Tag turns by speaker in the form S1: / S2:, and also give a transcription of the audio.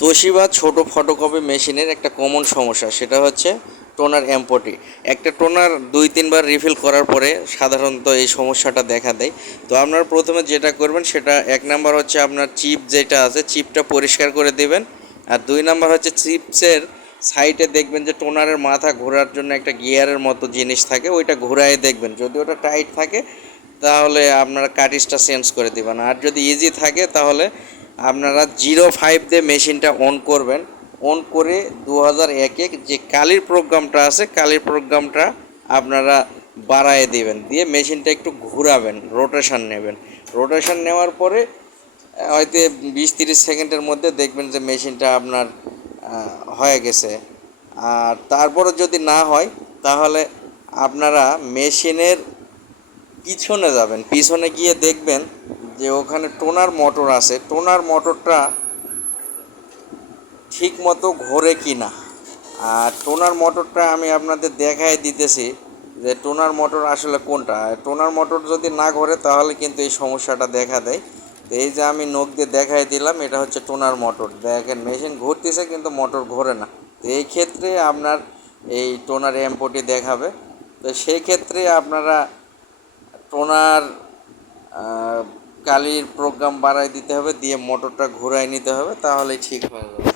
S1: Toshiba ছোট photocopy মেশিনের একটা কমন সমস্যা, সেটা হচ্ছে টোনার এম্পটি একটা টোনার দুই তিনবার রিফিল করার পরে সাধারণত এই সমস্যাটা দেখা দেয়। তো আপনারা প্রথমে যেটা করবেন, সেটা এক নাম্বার হচ্ছে আপনার চিপ যেটা আছে চিপটা পরিষ্কার করে দেবেন। আর দুই নাম্বার হচ্ছে চিপসের সাইডে দেখবেন যে টোনারের মাথা ঘোরার জন্য একটা গিয়ারের মতো জিনিস থাকে, ওইটা ঘোরায় দেখবেন। যদি ওটা টাইট থাকে, তাহলে আপনারা কাটিসটা চেঞ্জ করে দেবেন। আর যদি ইজি থাকে, তাহলে আপনারা জিরো ফাইভ দিয়ে মেশিনটা অন করবেন। অন করে দু হাজার একে যে কালির প্রোগ্রামটা আছে, কালির প্রোগ্রামটা আপনারা বাড়ায় দেবেন। দিয়ে মেশিনটা একটু ঘোরাবেন রোটেশন নেবেন। রোটেশন নেওয়ার পরে হয়তো বিশ তিরিশ সেকেন্ডের মধ্যে দেখবেন যে মেশিনটা আপনার হয়ে গেছে। আর তারপরে যদি না হয়, তাহলে আপনারা মেশিনের পিছনে যাবেন, পিছনে গিয়ে দেখবেন যে ওখানে টোনার মোটর আছে। টোনার মোটরটা ঠিক মতো ঘোরে কি না আর টোনার মোটরটা আমি আপনাদের দেখাই দিতেছি যে টোনার মোটর আসলে কোনটা। টোনার মোটর যদি না ঘোরে, তাহলে কিন্তু এই সমস্যাটা দেখা দেয়। তো এই যে আমি নখ দিয়ে দেখাই দিলাম, এটা হচ্ছে টোনার মোটর। দেখেন, মেশিন ঘুরতেছে কিন্তু মোটর ঘোরে না। তো এই ক্ষেত্রে আপনার এই টোনার এম্পটি দেখাবে। তো সেই ক্ষেত্রে আপনারা টোনার কালির প্রোগ্রাম বাড়াই দিতে হবে, দিয়ে মোটরটা ঘুরাই নিতে হবে, তাহলেই ঠিক হয়ে যাবে।